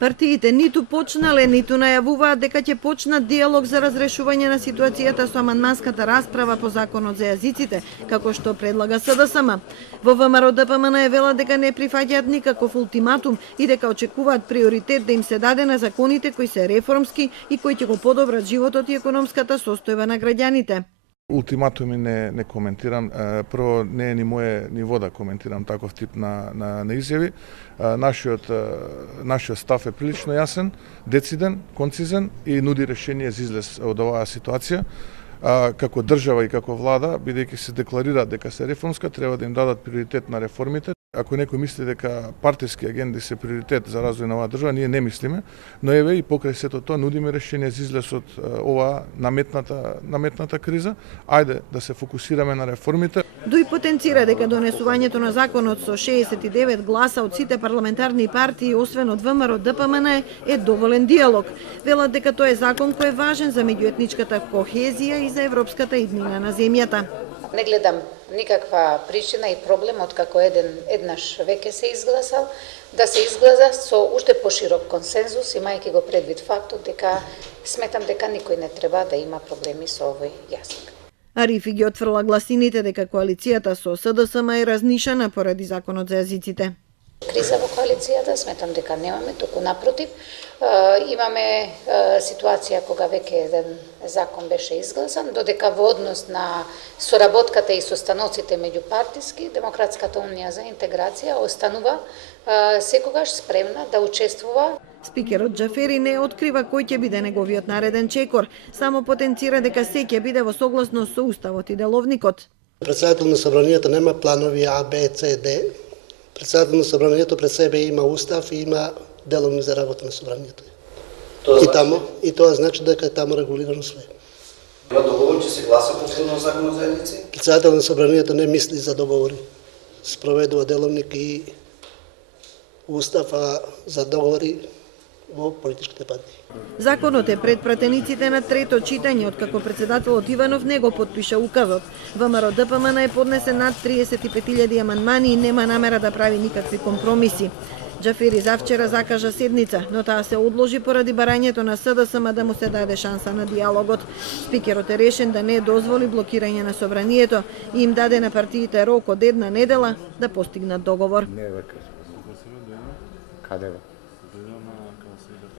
Партиите ниту почнале, ниту најавуваат дека ќе почнат диалог за разрешување на ситуацијата со амандманската расправа по законот за јазиците, како што предлага СДСМ. Во ВМРО ДПМН велат дека не прифаќаат никаков ултиматум и дека очекуваат приоритет да им се даде на законите кои се реформски и кои ќе го подобрат животот и економската состојба на граѓаните. Ултиматуми не коментирам. Прво, не е ни мое ниво да коментирам таков тип на изјави. Нашиот став е прилично јасен, дециден, концизен и нуди решение за излез од оваа ситуација. Како држава и како влада, бидејќи се декларираат дека се реформска, треба да им дадат приоритет на реформите. Ако некој мисли дека партиски агенди се приоритет за развој на оваа држава, ние не мислиме, но еве и покрај сето тоа нудиме решение за излез од оваа наметната криза. Ајде да се фокусираме на реформите. Дуј потенцира дека донесувањето на законот со 69 гласа од сите парламентарни партии, освен од ВМРО ДПМН, е доволен диалог. Велат дека тоа е закон кој е важен за меѓуетничката кохезија и за европската иднина на земјата. Не гледам никаква причина и проблем откако еднаш веќе се изгласал, да се изгласа со уште поширок консензус, имајќи го предвид фактот дека сметам дека никој не треба да има проблеми со овој јазик. Арифи ги отфрла гласините дека коалицијата со СДСМ е разнишана поради законот за јазиците. Криза во коалицијата, сметам дека немаме, туку напротив, имаме ситуација кога веќе еден закон беше изгласан, додека во однос на соработката и состаноците меѓупартиски, Демократската унија за интеграција останува секогаш спремна да учествува. Спикерот Џафери не открива кој ќе биде неговиот нареден чекор, само потенцира дека се ќе биде во согласност со уставот и деловникот. Председател на собранието нема планови А, Б, С, Д. Председател на собранието пред себе има устав и има деловник за работа на собранието. И тоа значи дека е таму регулирано све. Има договор, че се гласа повторно законот за јазици? Председател на собранието не мисли за договори. Спроведува деловник и устав за договори во политичките партии. Законот е пред пратениците на трето читање, откако председателот Иванов не го потпиша указот. ВМРО ДПМН е поднесен над 35.000 амандмани и нема намера да прави никакви компромиси. Џафери завчера закажа седница, но таа се одложи поради барањето на СДСМ да му се даде шанса на диалогот. Спикерот е решен да не дозволи блокирање на собранието и им даде на партиите рок од една недела да постигнат договор. Каде